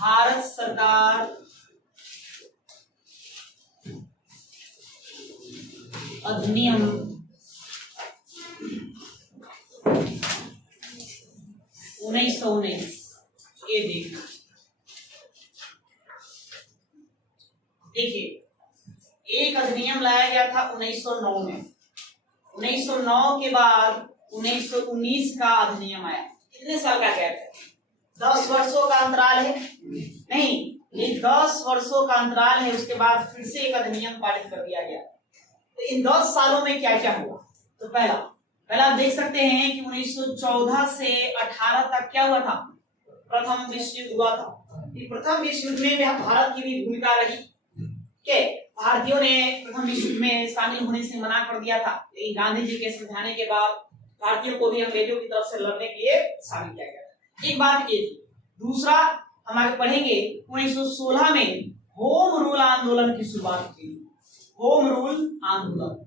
भारत सरकार अधिनियम 1919। ये देखिए एक अधिनियम लाया गया था 1909 में। 1909 के बाद 1919 का अधिनियम आया। कितने साल का गैप है? 10 वर्षों का अंतराल है। नहीं, ये 10 वर्षों का अंतराल है। उसके बाद फिर से एक अधिनियम पारित कर दिया गया। तो इन 10 सालों में क्या क्या हुआ? तो पहला आप देख सकते हैं कि 1914 से 18 तक क्या हुआ था? प्रथम विश्व युद्ध हुआ था। प्रथम विश्व युद्ध में भारत की भी भूमिका रही कि भारतीयों ने प्रथम विश्व युद्ध में शामिल होने से मना कर दिया था, लेकिन गांधी जी के समझाने के बाद भारतीयों को भी अंग्रेजों की तरफ से लड़ने के लिए शामिल किया गया। एक बात ये थी। दूसरा हम आगे पढ़ेंगे, 1916 में होम रूल आंदोलन की शुरुआत की। होम रूल आंदोलन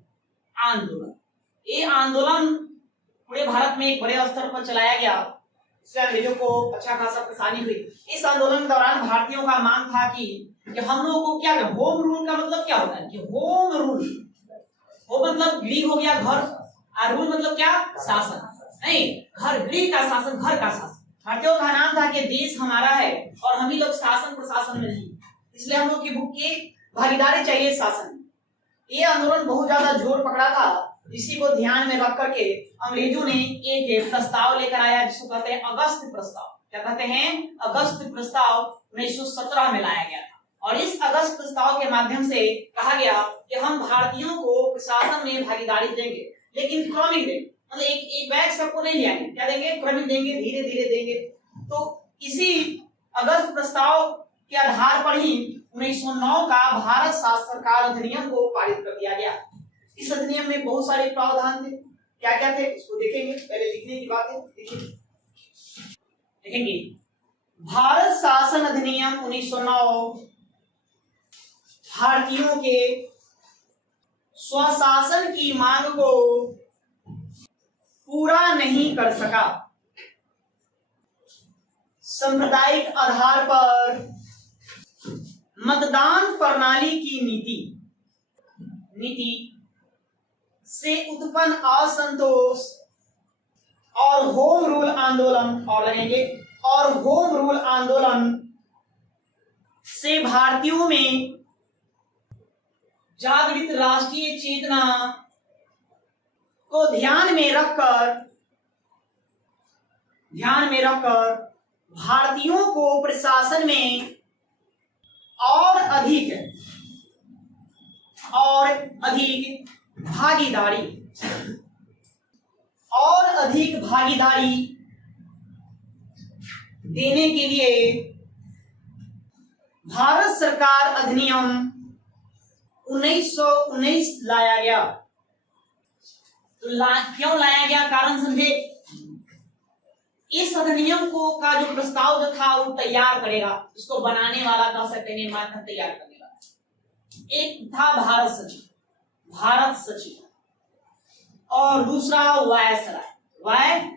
ये आंदोलन पूरे भारत में एक बड़े स्तर पर चलाया गया। इससे अंग्रेजों को अच्छा खासा परेशानी हुई। इस आंदोलन के दौरान भारतीयों का मांग था कि हम लोगों को क्या, होम रूल का मतलब क्या होता है कि होम रूल, हो मतलब गृह हो गया घर, और रूल मतलब क्या? शासन। नहीं, घर गृह का शासन, घर का शासन। भारतीयों का नाम था कि देश हमारा है और हम ही लोग शासन प्रशासन में नहीं, इसलिए हम लोग की भागीदारी चाहिए शासन। ये आंदोलन बहुत ज्यादा जोर पकड़ा था। इसी को ध्यान में रख करके अंग्रेजों ने एक प्रस्ताव लेकर आया जिसको कहते हैं अगस्त प्रस्ताव। क्या कहते हैं? अगस्त प्रस्ताव 1917 में लाया गया था। और इस अगस्त प्रस्ताव के माध्यम से कहा गया कि हम भारतीयों को प्रशासन में भागीदारी देंगे, लेकिन क्रमिक देंगे। मतलब एक बैग सबको नहीं लिया, क्या देंगे? क्रमिक देंगे, धीरे धीरे देंगे। तो इसी अगस्त प्रस्ताव के आधार पर ही 1909 का भारत सरकार अधिनियम को पारित कर दिया गया। इस अधिनियम में बहुत सारे प्रावधान थे। क्या क्या थे इसको देखेंगे। पहले लिखने की बात है, देखेंगे। भारत शासन अधिनियम 1909 भारतीयों के स्वशासन की मांग को पूरा नहीं कर सका। सांप्रदायिक आधार पर मतदान प्रणाली की नीति से उत्पन्न असंतोष और होम रूल आंदोलन और लगेंगे और होम रूल आंदोलन से भारतीयों में जागृत राष्ट्रीय चेतना को ध्यान में रखकर भारतीयों को प्रशासन में और अधिक भागीदारी देने के लिए भारत सरकार अधिनियम 1919 लाया गया। तो क्यों लाया गया? कारण समझे। इस अधिनियम को का जो प्रस्ताव जो था वो तैयार करेगा, इसको बनाने वाला कह सकते हैं, निर्माण तैयार करने वाला। एक था भारत सचिव और दूसरा वायसराय।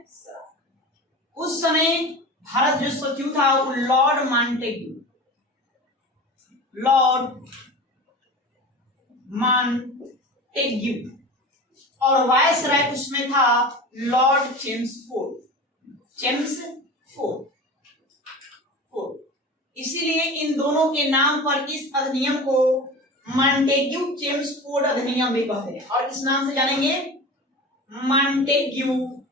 उस समय भारत जो सचिव था वो लॉर्ड मॉन्टेग्यू और वायसराय उसमें था लॉर्ड चेम्सफोर्ड। इसीलिए इन दोनों के नाम पर इस अधिनियम को मॉन्टेग्यू चेम्सफोर्ड अधिनियम भी कहते हैं। और किस नाम से जानेंगे? मॉन्टेग्यू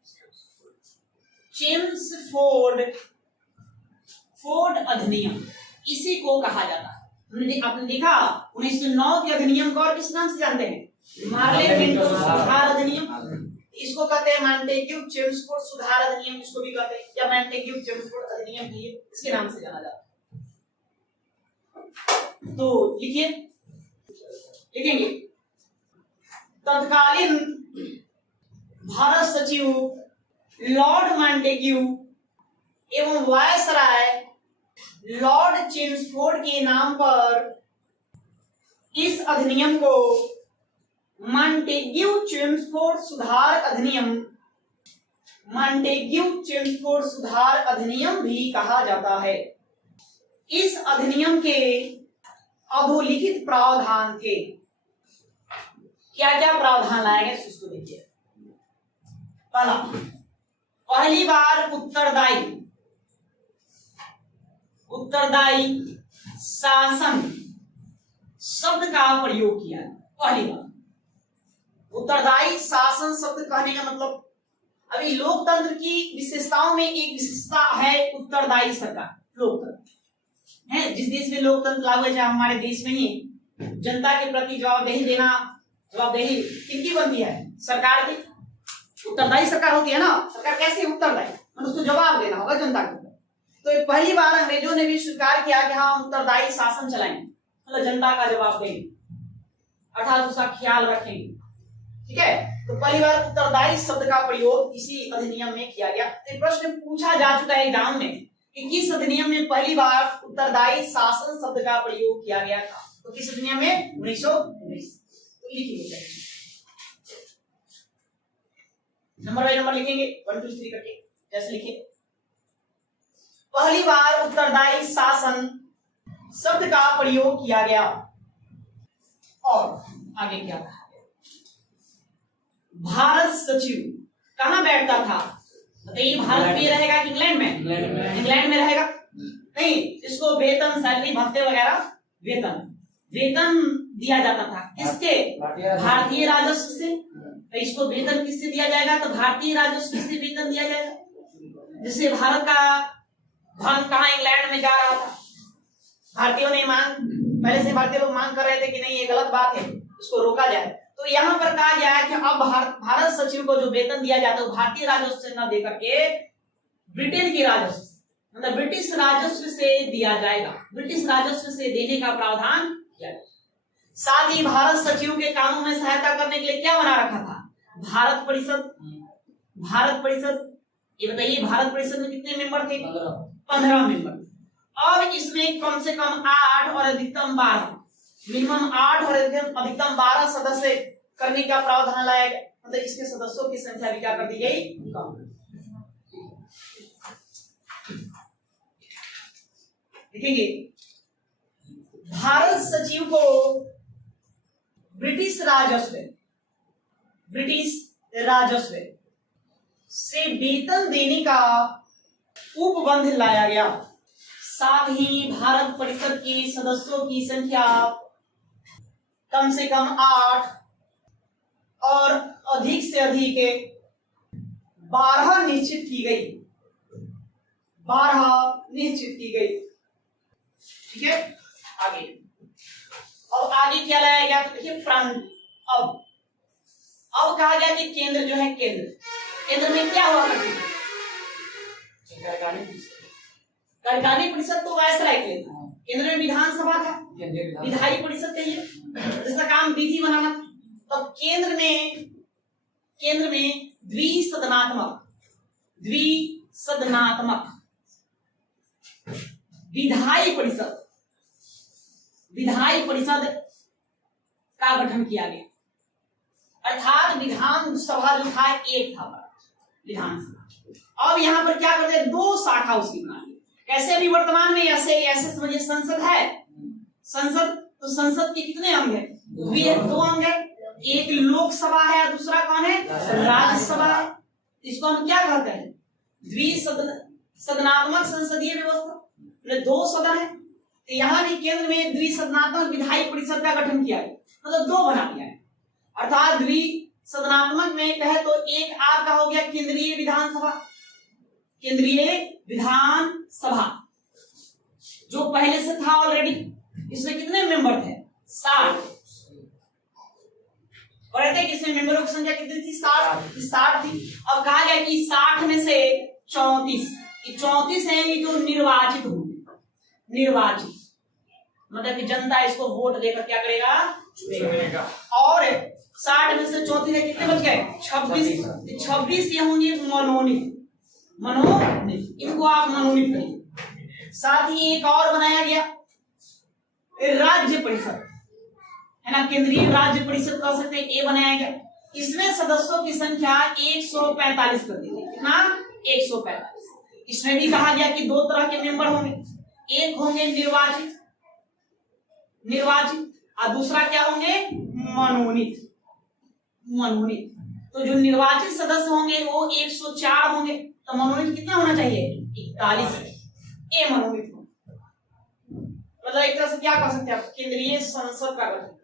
चेम्सफोर्ड अधिनियम, इसी को कहा जाता है। आपने देखा 1909 के अधिनियम को और किस नाम से जानते हैं? मार्ले-मेंटो सुधार अधिनियम। इसको कहते हैं मॉन्टेग्यू चेम्सफोर्ड सुधार अधिनियम, इसको भी कहते हैं, या मॉन्टेग्यू चेम्सफोर्ड अधिनियम भी इसके नाम से जाना जाता है। तो लिखेंगे तत्कालीन भारत सचिव लॉर्ड मॉन्टेग्यू एवं वायसराय लॉर्ड चेम्सफोर्ड के नाम पर इस अधिनियम को मॉन्टेग्यू चेम्सफोर्ड सुधार अधिनियम भी कहा जाता है। इस अधिनियम के अधोलिखित प्रावधान थे। क्या क्या प्रावधान लाया गया उसको देखिए। पहला, पहली बार उत्तरदायी शासन शब्द का प्रयोग किया। पहली बार उत्तरदायी शासन शब्द कहने का मतलब, अभी लोकतंत्र की विशेषताओं में एक विशेषता है उत्तरदायी सरकार। लोकतंत्र है, जिस देश में लोकतंत्र लागू है, हमारे देश में ही जनता के प्रति जवाबदेही देना, जवाबदेही किनकी बनती है? सरकार की। उत्तरदायी सरकार होती है ना। सरकार कैसे उत्तरदायी, मतलब उसको जवाब देना होगा जनता को। तो पहली बार अंग्रेजों ने भी स्वीकार किया कि हाँ, उत्तरदायी शासन चलाएंगे, मतलब जनता का जवाब देंगे, अर्थात उसका ख्याल रखेंगे। ठीक है, तो पहली बार उत्तरदायी शब्द का प्रयोग इसी अधिनियम में किया गया। तो प्रश्न पूछा जा चुका है एग्जाम में कि किस अधिनियम में पहली बार उत्तरदायी शासन शब्द का प्रयोग किया गया था। तो किस अधिनियम में? 1919। तो लिखिए, नंबर बाय नंबर लिखेंगे, 1 2 3 करके। जैसे लिखिए, पहली बार उत्तरदायी शासन शब्द का प्रयोग किया गया। और आगे क्या कहा? भारत सचिव कहां बैठता था? बताइए, भारत में रहेगा कि इंग्लैंड में? इंग्लैंड में रहेगा। नहीं, इसको वेतन, सैलरी, भत्ते वगैरह वेतन दिया जाता था। किसके? भारतीय राजस्व से। तो इसको वेतन किससे दिया जाएगा? तो भारतीय राजस्व से वेतन दिया जाएगा। जिससे भारत का धन कहां? इंग्लैंड में जा रहा था। भारतीयों ने पहले से भारतीय लोग मांग कर रहे थे कि नहीं, ये गलत बात है, इसको रोका जाए। तो यहाँ पर कहा गया है कि अब भारत सचिव को जो वेतन दिया जाता है वो भारतीय राजस्व से न देकर के ब्रिटेन के राजस्व, मतलब ब्रिटिश राजस्व से दिया जाएगा। ब्रिटिश राजस्व से देने का प्रावधान किया जाएगा। साथ ही भारत सचिव के कामों में सहायता करने के लिए क्या बना रखा था? भारत परिषद। ये बताइए, भारत परिषद में कितने मेंबर थे? 15 मेंबर। और इसमें कम से कम 8 और अधिकतम 12, मिनिमम 8 और अधिकतम 12 सदस्य करने का प्रावधान लाया गया। मतलब इसके सदस्यों की संख्या भी क्या कर दी गई? देखेंगे, भारत सचिव को ब्रिटिश राजस्व से वेतन देने का उपबंध लाया गया। साथ ही भारत परिषद के सदस्यों की संख्या कम से कम 8 और अधिक से अधिक 12 निश्चित की गई। 12 निश्चित की गई। ठीक है, आगे। और आगे क्या लाया गया? तो देखिए, प्रांत। अब कहा गया कि केंद्र जो है, केंद्र में क्या हुआ करती है? कार्यकारी परिषद तो वैसा है, केंद्र में विधानसभा था, विधायी परिषद कहिए, जिसका काम विधि बनाना। तो केंद्र में द्विसदनात्मक विधायी परिषद का गठन किया गया। अर्थात विधानसभा जो था एक था, विधानसभा। अब यहाँ पर क्या करते हैं? 2 शाखा उसकी बना ली। कैसे? अभी वर्तमान में ऐसे समझिए, संसद है। संसद, तो संसद के कितने अंग है? 2 अंग है। एक लोकसभा है, दूसरा कौन है? राज्यसभा है। इसको हम क्या कहते हैं? द्विसदनात्मक संसदीय व्यवस्था। 2 सदन है। तो यहाँ भी केंद्र में द्विसदनात्मक विधायी परिषद का गठन किया है, मतलब 2 बना दिया है। अर्थात द्विसदनात्मक में कहे तो एक आपका हो गया केंद्रीय विधानसभा, जो पहले से था ऑलरेडी। इसमें कितने मेंबर थे? 60। और कहते हैं कि इसमें मेंबरों की संख्या कितनी थी? 60 थी। अब कहा गया कि 60 में से 34 है ये जो निर्वाचित होंगे। निर्वाचित मतलब कि जनता इसको वोट देकर क्या करेगा? चुनेगा। और 60 में से 34 है, कितने बच गए? 26 ये होंगे मनोनीत। इनको आप मनोनीत करिए। साथ ही एक और बनाया गया राज्य परिषद, है ना, केंद्रीय राज्य परिषद कह सकते हैं, ये बनाया गया। इसमें सदस्यों की संख्या 145 कर दी गई। कितना? 145। इसमें भी कहा गया कि 2 तरह के मेंबर होंगे। एक होंगे निर्वाचित, निर्वाचित, और दूसरा क्या होंगे मनोनीत, मनोनीत। तो जो निर्वाचित सदस्य होंगे वो 104 होंगे, तो मनोनीत कितना होना चाहिए 41। ये मनोनीत हो, मतलब एक तरह से क्या कर सकते हैं आप, केंद्रीय संसद का गठन,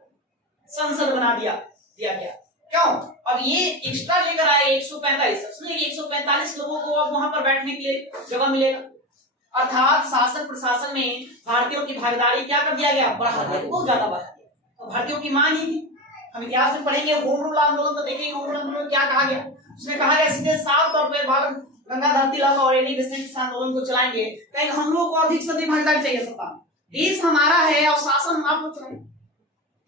संसद बना दिया गया। क्यों? अब ये एक्स्ट्रा लेकर आए 145, समझे 145 लोगों को अब वहां पर बैठने के लिए जगह मिलेगा, अर्थात शासन प्रशासन में भारतीयों की भागीदारी क्या कर दिया गया, बढ़ा दिया, बहुत ज्यादा बढ़ा दिया। तो भारतीयों की मांग ही थी, हम इतिहास में पढ़ेंगे होम रूल आंदोलन, तो देखेंगे होम रूल आंदोलन क्या कहा गया। उसमें कहा गया सीधे साफ तौर पर भारत गंगाधर तिलक और एनी बेसेंट इस आंदोलन को चलाएंगे, कहेंगे हम लोग को अधिक से अधिक भागीदारी चाहिए सत्ता में, देश हमारा है और शासन आप लोग चलाएंगे,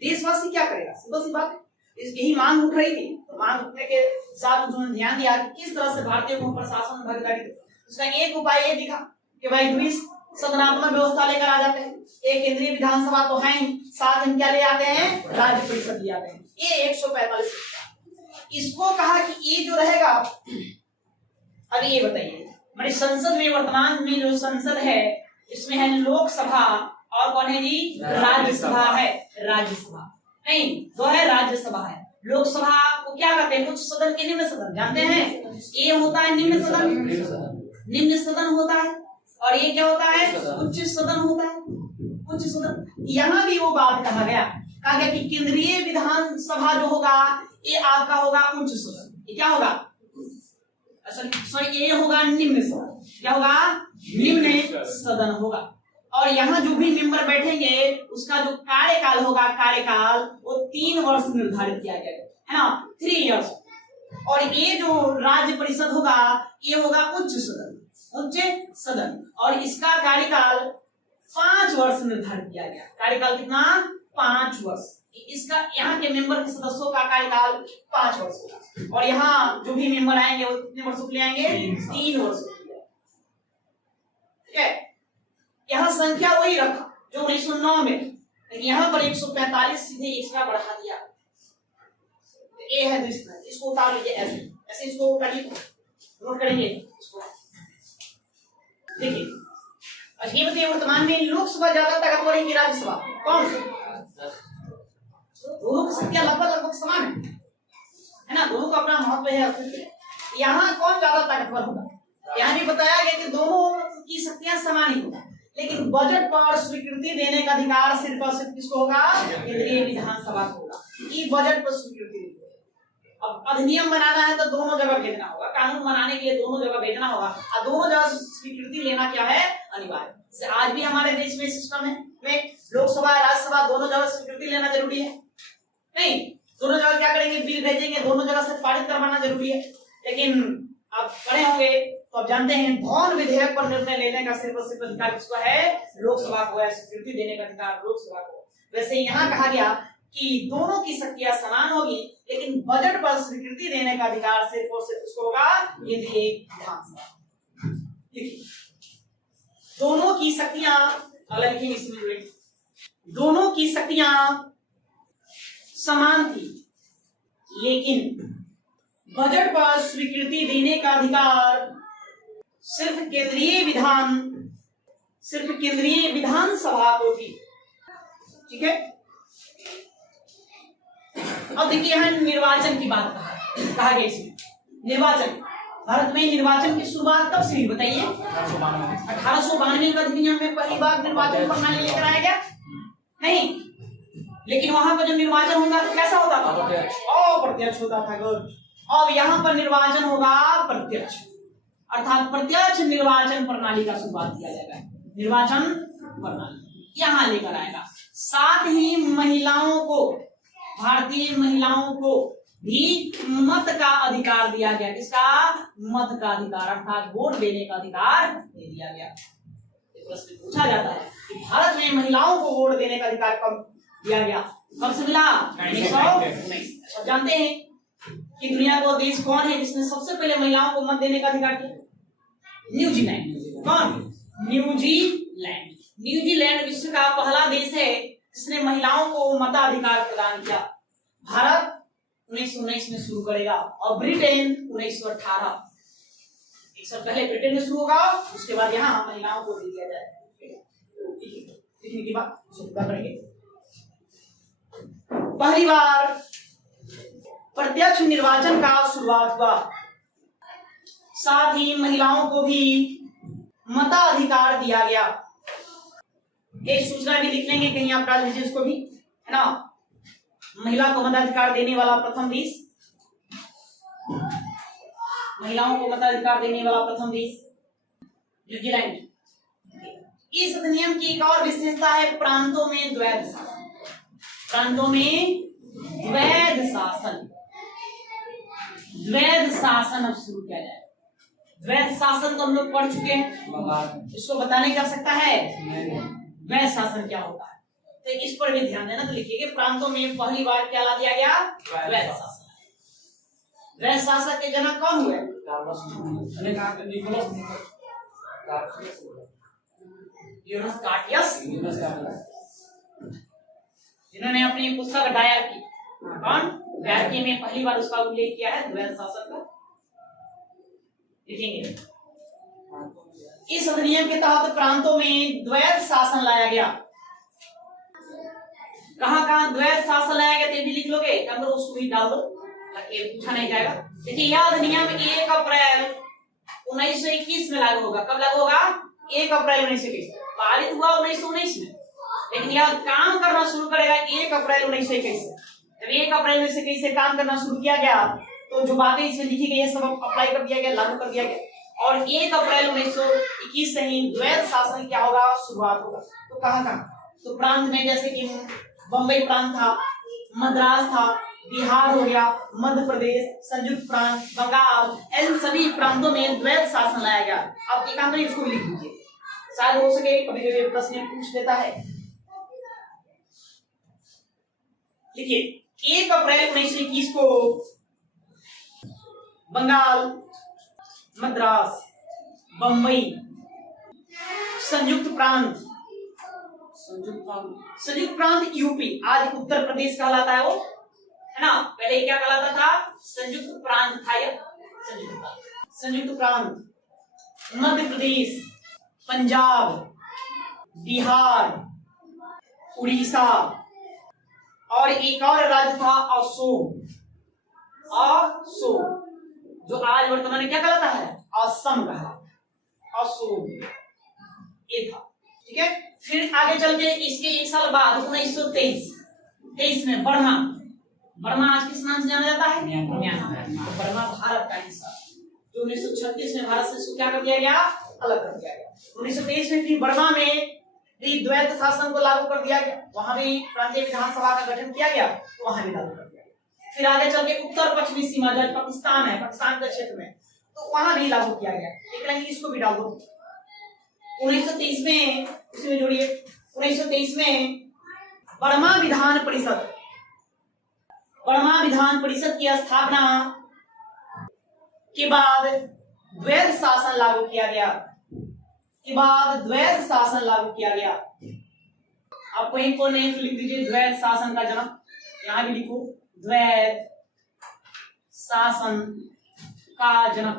देशवासी क्या करेगा, सिंपल सी बात है। यही मांग उठ रही थी, तो मांग उठने के साथ उन्होंने ध्यान दिया कि किस तरह से भारतीय को प्रशासन में भागीदारी दे। उसका एक उपाय ये दिखा कि भाई द्विसदनात्मक व्यवस्था लेकर आ जाते हैं, एक केंद्रीय विधानसभा तो है ही, साथ में क्या ले आते हैं, राज्य परिषद ले आते हैं। ये 145 इसको कहा कि ये जो रहेगा, अभी ये बताइए हमारी संसद में वर्तमान में जो संसद है इसमें है लोकसभा और कौन है जी, राज्यसभा है, राज्यसभा नहीं वो है राज्यसभा है। लोकसभा को क्या कहते हैं, उच्च सदन के निम्न सदन, जानते हैं ये होता है निम्न सदन, निम्न सदन होता है, और ये क्या होता है, उच्च सदन होता है, उच्च सदन। यहाँ भी वो बात कहा गया कि केंद्रीय विधानसभा जो होगा ये आपका होगा उच्च सदन, ये क्या होगा, सॉरी ये होगा निम्न सदन, क्या होगा, निम्न सदन होगा। और यहाँ जो भी मेंबर बैठेंगे उसका जो कार्यकाल होगा, कार्यकाल वो 3 वर्ष निर्धारित किया गया है ना, 3 इयर्स। और ये जो राज्य परिषद होगा ये होगा उच्च सदन, उच्च सदन, और इसका कार्यकाल 5 वर्ष निर्धारित किया गया। कार्यकाल कितना, 5 वर्ष। इसका यहाँ के मेंबर के सदस्यों का कार्यकाल 5 वर्ष होगा, और यहाँ जो भी मेंबर आएंगे वो कितने वर्षों के लिए आएंगे, 3 वर्षों के लिए। ठीक है, यहाँ संख्या वही रखा जो 1909 में, लेकिन यहाँ पर 145 सीधे एक्स्ट्रा बढ़ा दिया। ये है इसको उतार लीजिए, ऐसे ऐसे इसको करिए, नोट करेंगे इसको। देखिए अच्छा ये बताइए वर्तमान में लोकसभा ज्यादा ताकतवर है कि राज्यसभा, कौन सी, दोनों की संख्या लगभग समान है ना, दोनों का अपना महत्व है। यहाँ कौन ज्यादा ताकतवर होगा, यहाँ भी बताया गया कि दोनों की शक्तियां समान ही होगा, लेकिन बजट पर स्वीकृति देने का अधिकार सिर्फ और सिर्फ किसको होगा, केंद्रीय विधानसभा को होगा। ये बजट पर स्वीकृति, अब अधिनियम बनाना है तो दोनों जगह भेजना होगा, कानून बनाने के लिए दोनों जगह भेजना होगा, और दोनों जगह स्वीकृति लेना क्या है, अनिवार्य। आज भी हमारे देश में सिस्टम है में लोकसभा राज्यसभा दोनों जगह स्वीकृति लेना जरूरी है, नहीं दोनों जगह क्या करेंगे, बिल भेजेंगे, दोनों जगह से पारित करवाना जरूरी है। लेकिन आप पढ़े होंगे तो आप जानते हैं भवन विधेयक पर निर्णय लेने का सिर्फ और सिर्फ अधिकार किसको है, लोकसभा को है, स्वीकृति देने का अधिकार लोकसभा को। वैसे यहाँ कहा गया कि दोनों की शक्तियां समान होगी, लेकिन बजट पर स्वीकृति देने का अधिकार सिर्फ और सिर्फ किसको होगा, केंद्रीय विधानसभा। देखिए दोनों की शक्तियां अलग ही, इसमें दोनों की शक्तियां समान थी, लेकिन बजट पर स्वीकृति देने का अधिकार सिर्फ केंद्रीय विधानसभा को थी। ठीक है, अब देखिए यहाँ निर्वाचन की बात कहा गया। इसमें निर्वाचन, भारत में निर्वाचन की शुरुआत कब से हुई बताइए, 1892 का अधिनियम में पहली बार निर्वाचन प्रणाली लेकर आया गया। नहीं, लेकिन वहां पर जो निर्वाचन होगा तो कैसा होता था, अप्रत्यक्ष होता था। अब यहाँ पर निर्वाचन होगा प्रत्यक्ष, अर्थात प्रत्यक्ष निर्वाचन प्रणाली का शुरुआत किया जाएगा। निर्वाचन प्रणाली यहाँ लेकर आएगा, साथ ही महिलाओं को, भारतीय महिलाओं को भी मत का अधिकार दिया गया। किसका, मत का अधिकार, अर्थात वोट देने का अधिकार दे दिया गया। प्रश्न पूछा जाता है कि भारत में महिलाओं को वोट देने का अधिकार कब दिया गया, कब से मिला, 1919। और जानते हैं कि दुनिया का देश कौन है जिसने सबसे पहले महिलाओं को मत देने का अधिकार दिया, न्यूजीलैंड। कौन, न्यूजीलैंड। न्यूजीलैंड विश्व का पहला देश है जिसने महिलाओं को मताधिकार प्रदान किया। भारत 1919 में शुरू करेगा और ब्रिटेन 1918। एक साल पहले ब्रिटेन में शुरू होगा, उसके बाद यहाँ महिलाओं को दे दिया जाएगा। लिखने के बाद उसको पूरा करेंगे। पहली बार प्रत्यक्ष निर्वाचन का शुरुआत हुआ, साथ ही महिलाओं को भी मताधिकार दिया गया। एक सूचना भी लिख लेंगे, कहीं आप डाल दीजिए उसको भी, है ना। महिला को मताधिकार देने वाला प्रथम देश, महिलाओं को मताधिकार देने वाला प्रथम देश न्यूजीलैंड। इस अधिनियम की एक और विशेषता है प्रांतों में द्वैध शासन। प्रांतों में द्वैध शासन, द्वैध शासन अब शुरू किया जाए। द्वैध शासन तो हम लोग पढ़ चुके हैं, इसको बताने की आवश्यकता है। द्वैध शासन क्या होता है तो इस पर भी ध्यान देना। तो लिखिए कि प्रांतों में पहली बार क्या ला दिया गया, द्वैध शासन। द्वैध शासक के जनक कौन हुए, यूनस कार्टियस, जिन्होंने अपनी पुस्तक दायर की। कौन, डायरकी में पहली बार उसका उल्लेख किया है द्वैध शासक का, लिखेंगे। इस अधिनियम के तहत प्रांतों में द्वैध शासन लाया गया। कहां कहां द्वैध शासन लाया गया ये भी लिख लोगे, अगर उसको भी डाल दो ताकि पूछा नहीं जाएगा। देखिए यह अधिनियम 1 अप्रैल 1921 में लागू होगा। कब लागू होगा, 1 अप्रैल 1921। पारित हुआ 1919 में, लेकिन यह काम करना शुरू करेगा 1 अप्रैल 1921 से। जब 1 अप्रैल 1921 से काम करना शुरू किया गया तो जो बातें इसमें लिखी गई है सब अप्लाई कर दिया गया, लागू कर दिया गया। और 1 अप्रैल 1921 से ही द्वैध शासन क्या होगा, शुरुआत होगा। तो कहां कहां, तो प्रांत में जैसे कि बंबई प्रांत था, मद्रास था, बिहार हो गया, मध्य प्रदेश, संयुक्त प्रांत, बंगाल, इन सभी प्रांतों में द्वैध शासन लाया गया। आप एक काम करिए, इसको लिख दीजिए, शायद हो सके कभी कभी प्रश्न पूछ लेता है। लिखिए 1 अप्रैल 1921 को बंगाल, मद्रास, बंबई, संयुक्त प्रांत यूपी, आज उत्तर प्रदेश कहलाता है वो, है ना। पहले क्या कहलाता था, संयुक्त प्रांत था यह, संयुक्त प्रांत, मध्य प्रदेश, पंजाब, बिहार, उड़ीसा, और एक और राज्य था असम, जो आज वर्तमान में क्या कहलाता है, असम कहलाता, असम ये था। ठीक है, फिर आगे चल के इसके एक साल बाद 1923 में बर्मा आज किस नाम से जाना जाता है, म्यांमार। बर्मा भारत का हिस्सा, जो 1936 में भारत से क्या कर दिया गया, अलग कर दिया गया। 1923 में फिर बर्मा में भी द्वैध शासन को लागू कर दिया गया, वहां भी प्रांतीय विधानसभा का गठन किया गया, तो वहां भी लागू कर दिया गया। फिर आगे चल के उत्तर पश्चिमी सीमा जो पाकिस्तान है, पाकिस्तान के क्षेत्र में, तो वहां भी लागू किया गया। एक लाइन इसको भी डाल दो। 1923 में, उसमें जोड़िए, 1923 में बर्मा विधान परिषद की स्थापना के बाद द्वैध शासन लागू किया गया, आपको एक को नहीं तो लिख दीजिए द्वैध शासन का जन्म, यहां भी लिखो द्वैध शासन का जनक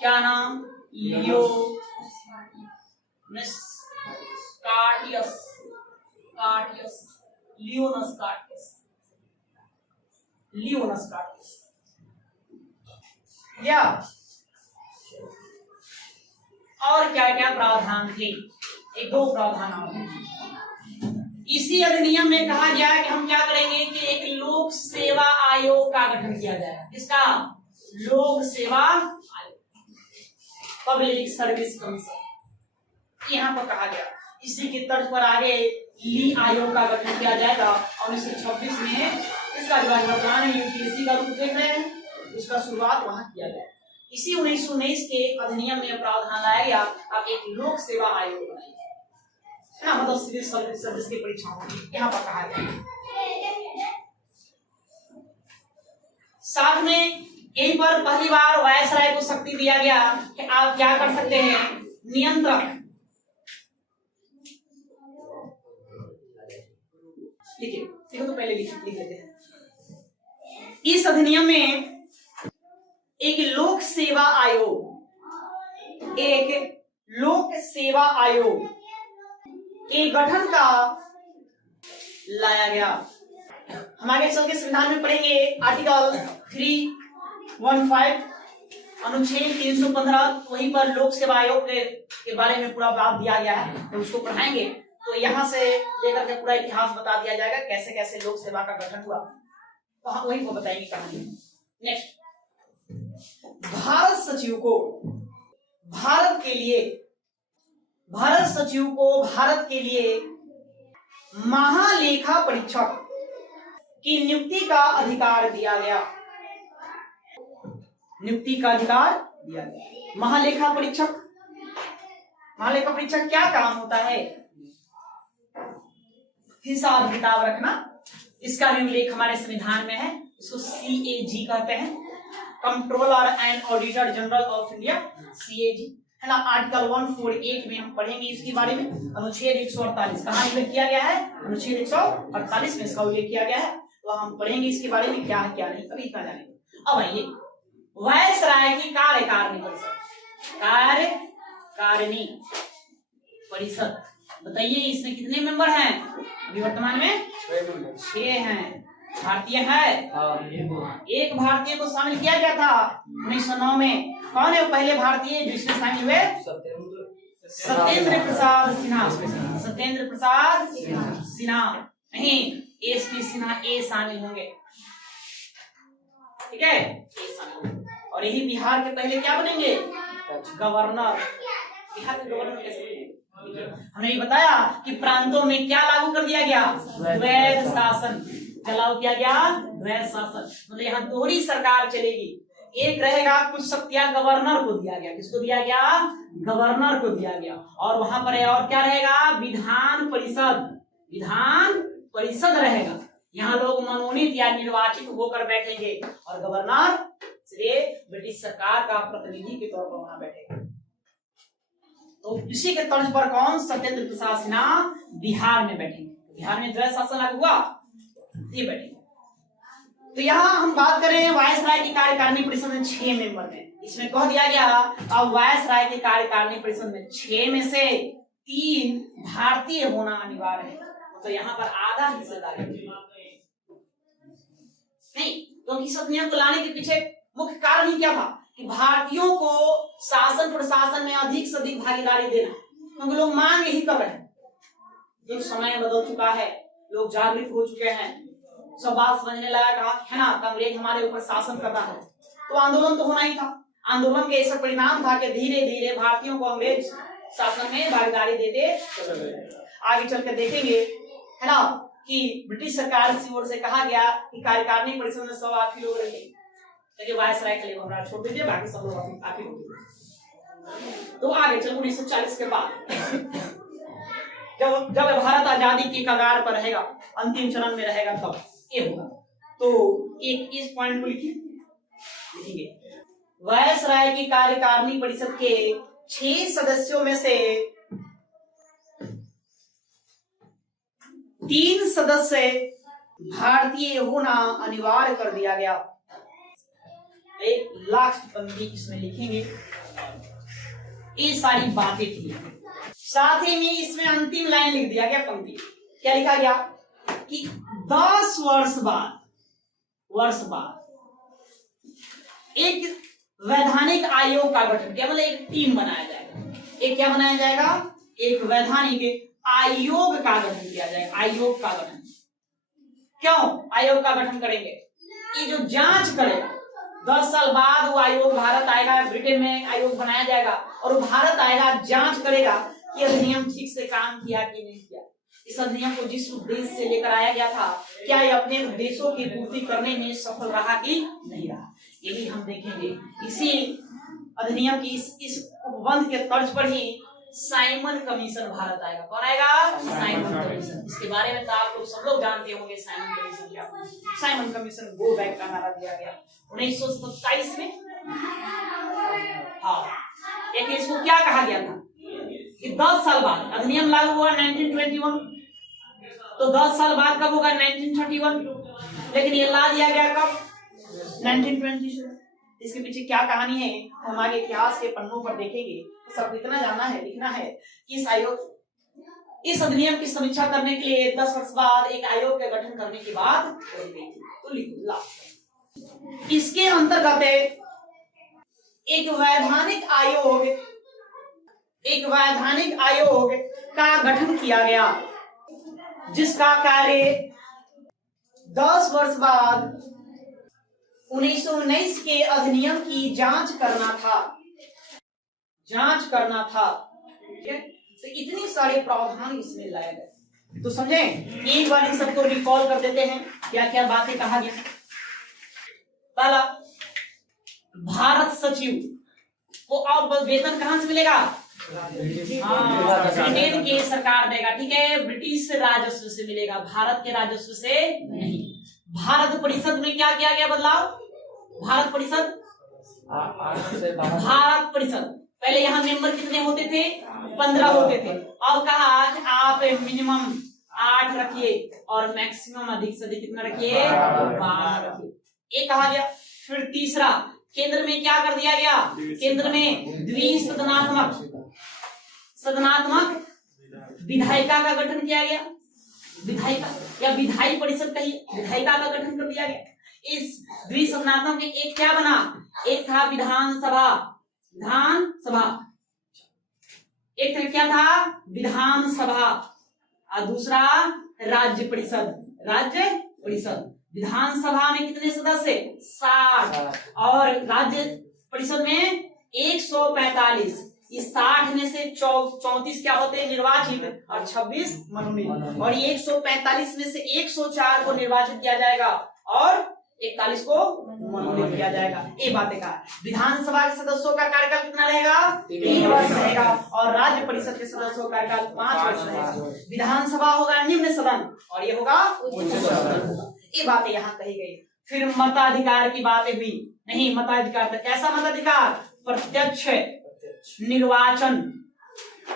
क्या नाम, लियोनस कार्टियस या और क्या क्या प्रावधान थे, एक दो प्रावधान और। इसी अधिनियम में कहा गया है कि हम क्या करेंगे कि एक लोक सेवा आयोग का गठन किया जाएगा। किसका, लोक सेवा आयोग, पब्लिक सर्विस कमीशन, यहाँ पर कहा गया। इसी के तर्ज पर आगे ली आयोग का गठन किया जाएगा। 1926 में इसका जो वर्तमान यूपीएससी का रूप देख रहे हैं, उसका शुरुआत वहां किया गया। इसी 1919 के अधिनियम में प्रावधान लाया गया, आप एक लोक सेवा आयोग बनाइए, है ना, मतलब सिविल सर्विस की परीक्षा होगी, यहाँ पर कहा गया। साथ में यहीं पर पहली बार वायसराय को शक्ति दिया गया कि आप क्या कर सकते हैं, नियंत्रक, देखो तो पहले लिख लेते हैं। इस अधिनियम में एक लोक सेवा आयोग एक लोक सेवा आयोग के गठन का लाया गया। हम आगे चल के संविधान में पढ़ेंगे आर्टिकल 315 अनुच्छेद 315, वहीं पर लोक सेवा आयोग के बारे में पूरा बात दिया गया है, तो उसको पढ़ाएंगे। तो यहाँ से लेकर के पूरा इतिहास बता दिया जाएगा, कैसे कैसे लोक सेवा का गठन हुआ, तो हम वही को बताएंगे कहानी। नेक्स्ट, भारत सचिव को भारत के लिए महालेखा परीक्षक की नियुक्ति का अधिकार दिया गया। महालेखा परीक्षक क्या काम होता है? हिसाब किताब रखना। इसका भी उल्लेख हमारे संविधान में है। इसको CAG कहते हैं, controller and auditor general of India, CAG है ना। आर्टिकल 148 में हम पढ़ेंगे इसके बारे में। अनुच्छेद 148 कहाँ उल्लेख किया गया है? अनुच्छेद 148 में इसका उल्लेख किया गया है, तो हम पढ़ेंगे इसके बारे में क्या है क्या नहीं, अभी इतना जानेंगे। अब आइए, वायसराय की कार्यकारिणी परिषद, बताइए इसमें कितने मेंबर हैं? अभी वर्तमान में 6 हैं। भारतीय है, एक भारतीय को शामिल किया गया था 1909 में। कौन है वो पहले भारतीय जो इसमें शामिल हुए? सत्येंद्र प्रसाद सिन्हा। नहीं, SP सिन्हा ए शामिल होंगे, ठीक है, ए शामिल होंगे। और यही बिहार के पहले क्या बनेंगे? गवर्नर। बिहार के गवर्नर कैसे बनेंगे? हमने ये बताया कि प्रांतों में क्या लागू कर दिया गया? द्वैध शासन। क्या लागू किया गया? द्वैध शासन। मतलब यहाँ दोहरी सरकार चलेगी। एक रहेगा, कुछ शक्तियां गवर्नर को दिया गया। किसको दिया गया? गवर्नर को दिया गया। और वहां पर और क्या रहेगा? विधान परिषद रहेगा। यहाँ लोग मनोनीत या निर्वाचित होकर बैठेंगे और गवर्नर सिर्फ ब्रिटिश सरकार का प्रतिनिधि के तौर पर वहां बैठेगा। तो इसी के तर्ज पर कौन? सत्येंद्र प्रसाद सिन्हा बिहार में बैठेंगे। बिहार में द्वैध शासन लागू हुआ, ये बैठेंगे। तो यहाँ हम बात करें वायसराय की कार्यकारिणी परिषद में 6 मेंबर हैं। इसमें कह दिया गया अब वायसराय की कार्यकारिणी परिषद में 6 में से 3 भारतीय होना अनिवार्य है। तो यहाँ पर आधा हिस्सेदारी नहीं, क्योंकि इस अधिनियम को लाने के पीछे मुख्य कारण ही क्या था कि भारतीयों को शासन प्रशासन में अधिक से अधिक भागीदारी देना, क्योंकि लोग मांग यही कर रहे हैं। जो समय बदल चुका है, लोग जागृत हो चुके हैं, सब बात समझने लगा है ना, अंग्रेज हमारे ऊपर शासन कर रहा है, तो आंदोलन तो होना ही था। आंदोलन के ऐसा परिणाम था कि धीरे धीरे भारतीयों को अंग्रेज शासन में भागीदारी देते चले गए। आगे चल कर देखेंगे है ना कि ब्रिटिश सरकार की ओर से कहा गया कि कार्यकारिणी परिषद में 100 आखिर लोग रहेंगे, लेकिन वायसराय के लिए हमरा छोड़ दीजिए, बाकी सब लोग आखिर होंगे। तो आगे चल 1940 के बाद जब भारत आजादी की कगार पर रहेगा, अंतिम चरण में रहेगा, तब ये होगा। तो एक इस पॉइंट को लिखेंगे, वायसराय की कार्यकारिणी परिषद के 6 सदस्यों में से 3 सदस्य भारतीय होना अनिवार्य कर दिया गया। एक लास्ट पंक्ति इसमें लिखेंगे, ये सारी बातें थी। साथ ही में इसमें अंतिम लाइन लिख दिया गया पंक्ति। क्या लिखा गया कि 10 वर्ष बाद एक वैधानिक आयोग का गठन, क्या मतलब एक टीम बनाया जाएगा। एक क्या बनाया जाएगा? एक वैधानिक आयोग का गठन किया जाएगा। आयोग का गठन क्यों आयोग का गठन करेंगे? ये जो जांच करेगा, 10 साल बाद वो आयोग भारत आएगा, ब्रिटेन में आयोग बनाया जाएगा और वो भारत आएगा, जांच करेगा कि अधिनियम ठीक से काम किया कि नहीं किया। इस अधिनियम को जिस उद्देश्य से लेकर आया गया था, क्या ये अपने उद्देश्यों की पूर्ति करने में सफल रहा कि नहीं रहा, ये भी हम देखेंगे। इसी अधिनियम की इस उपबंध के तर्ज पर ही साइमन कमीशन भारत आएगा। कौन आएगा? Simon commission. इसके बारे में तो आप लोग सब लोग जानते होंगे। साइमन कमीशन क्या? साइमन कमीशन गो बैक का नारा दिया गया 1927 में। हाँ, लेकिन इसको क्या कहा गया था कि 10 साल बाद अधिनियम लागू हुआ 1921, तो 10 साल बाद कब होगा? 1931। लेकिन ये ला दिया गया कब? 1927। इसके पीछे क्या कहानी है हम आगे इतिहास के पन्नों पर देखेंगे। तो सब इतना जानना है, लिखना है कि इस अधिनियम की समीक्षा करने के लिए 10 वर्ष बाद एक आयोग का गठन करने की बात कही गई थी। तो लिखो लास्ट, इसके अंतर्गत एक वैधानिक आयोग का गठन किया गया, जिसका कार्य 10 वर्ष बाद 1919 के अधिनियम की जांच करना था। ठीक है, तो इतनी सारे प्रावधान इसमें लाए गए। तो समझे, एक बार इन सबको रिकॉल कर देते हैं क्या क्या बातें कहा गया। पहला, भारत सचिव को अब वेतन कहां से मिलेगा? ब्रिटेन की सरकार देगा। ठीक है, ब्रिटिश राजस्व से मिलेगा, भारत के राजस्व से नहीं। भारत परिषद में क्या किया गया बदलाव? भारत परिषद पहले यहाँ मेंबर कितने होते थे? 15 होते थे। अब कहा कि आप मिनिमम 8 रखिए और मैक्सिमम अधिक से अधिक कितना रखिए? 12 रखिए। ये कहा गया। फिर तीसरा, केंद्र में क्या कर दिया गया? केंद्र में सदनात्मक विधायिका का गठन किया गया। विधायिका या विधायी परिषद कहिए, विधायिका का गठन कर दिया गया। इस द्विसदनात्मक में एक क्या बना? एक था विधानसभा, एक था क्या था? विधानसभा, और दूसरा राज्य परिषद। विधानसभा में कितने सदस्य? 60, और राज्य परिषद में 145। इस 60 में से 34 क्या होते हैं? निर्वाचित, और 26 मनोनीत। और ये 145 में से 104 को निर्वाचित किया जाएगा और 41 को मनोनीत किया जाएगा। ये बातें कहा। विधानसभा के सदस्यों का कार्यकाल कितना रहेगा? 3 वर्ष रहेगा, और राज्य परिषद के सदस्यों का कार्यकाल 5 वर्ष रहेगा। विधानसभा होगा निम्न सदन और ये होगा उच्च सदन। ये बातें यहाँ कही गई। फिर मताधिकार की बातें हुई। नहीं, मताधिकार तो कैसा मताधिकार? प्रत्यक्ष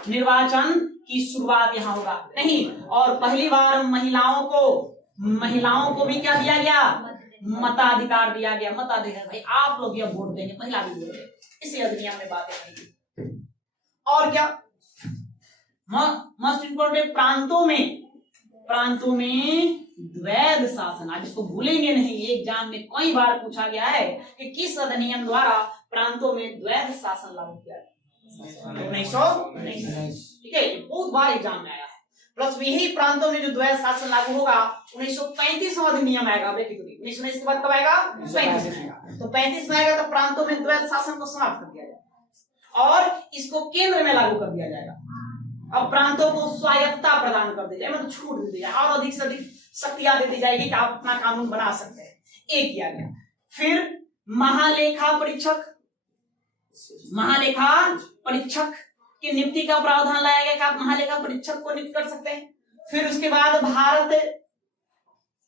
निर्वाचन की शुरुआत यहाँ होगा। नहीं, और पहली बार महिलाओं को भी क्या दिया गया? मताधिकार दिया गया। मताधिकार, भाई आप लोग यह वोट देंगे, महिला भी वोट देंगे। इसी अधिनियम में बातें कही। और क्या मोस्ट इंपोर्टेंट, प्रांतों में द्वैध शासन। आज इसको भूलेंगे नहीं, एग्जाम में कई बार पूछा गया है कि किस अधिनियम द्वारा प्रांतों में द्वैध शासन लागू किया गया? 1919। ठीक है, ये बहुत बार एग्जाम में आया है। प्लस यही प्रांतों में जो द्वैध शासन लागू होगा 1935 अधिनियम आएगा। 1919 के बाद कब आएगा? 35 में आएगा। तो 35 में आएगा तो प्रांतों में द्वैध शासन को समाप्त कर दिया जाएगा और इसको केंद्र में लागू कर दिया जाएगा। अब प्रांतों को स्वायत्तता प्रदान कर दी जाए, मतलब छूट दे दी जाए और अधिक से अधिक शक्तियां दे दी जाएगी कि आप अपना कानून बना सकते हैं। एक किया गया। फिर महालेखा परीक्षक की नियुक्ति का प्रावधान लाया गया कि आप महालेखा परीक्षक को नियुक्त कर सकते हैं। फिर उसके बाद भारत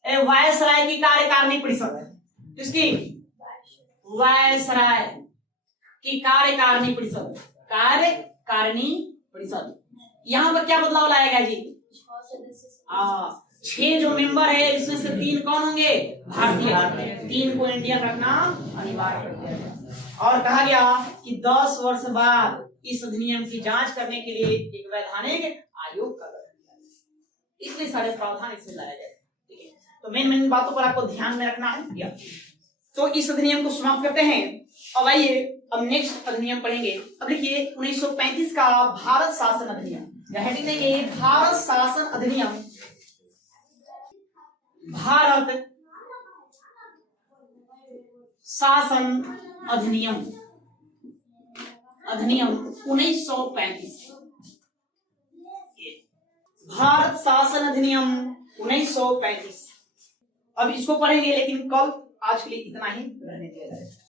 वायसराय की कार्यकारिणी परिषद, इसकी वायसराय की कार्यकारिणी परिषद, यहाँ पर क्या बदलाव लाया गया जी? 6 जो मेंबर है इसमें से 3 कौन होंगे? भारतीय। 3 को इंडियन रखना अनिवार्य कर दिया गया। और कहा गया कि 10 वर्ष बाद इस अधिनियम की जांच करने के लिए एक वैधानिक आयोग का गठन किया गया। इतने सारे प्रावधान इसमें लाया गया। ठीक है, तो मेन बातों पर आपको ध्यान में रखना है। तो इस अधिनियम को समाप्त करते हैं। अब आइए अब नेक्स्ट अधिनियम पढ़ेंगे। अब देखिए 1935 का भारत शासन अधिनियम, हेडिंग देंगे भारत शासन अधिनियम। भारत शासन अधिनियम 1935। भारत शासन अधिनियम 1935। अब इसको पढ़ेंगे लेकिन कल, आज के लिए इतना ही रहने दिया जाए।